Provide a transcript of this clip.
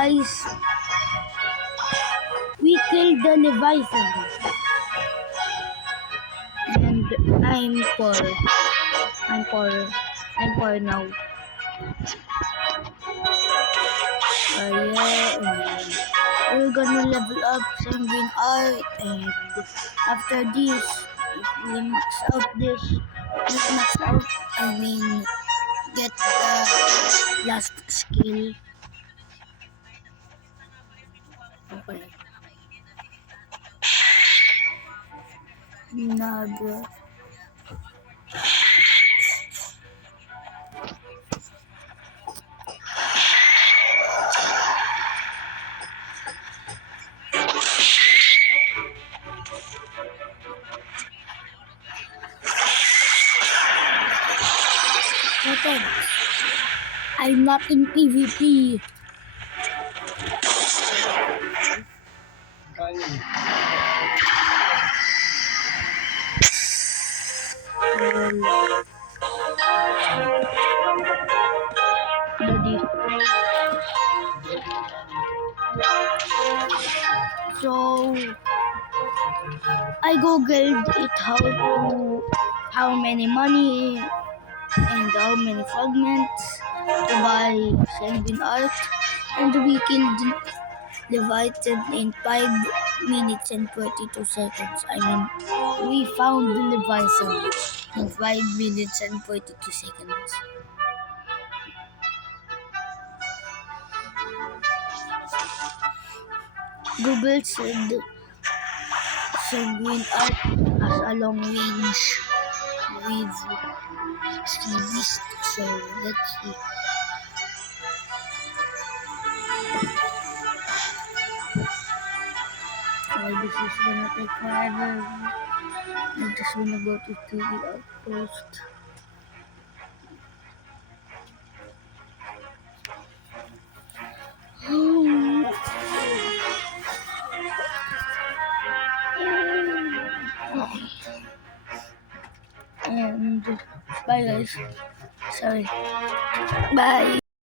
Guys, we killed the Leviathan. And I'm poor. I'm poor now. Yeah, and we're gonna level up Sanguine Art, and after this, if we max out this, I mean, get the last skill. Okay. Nag Okay. I'm not in PvP. Daddy. So I googled it how many money and how many fragments to buy Sanguine Art, and we killed Leviathan in 5 minutes and 22 seconds. I mean, we found the Leviathan in 5 minutes and 42 seconds. Google said Sanguine Art has a long range with 60 beasts, so let's see. Oh, this is gonna take forever. I just wanna go to the outpost. And bye guys. Sorry. Bye.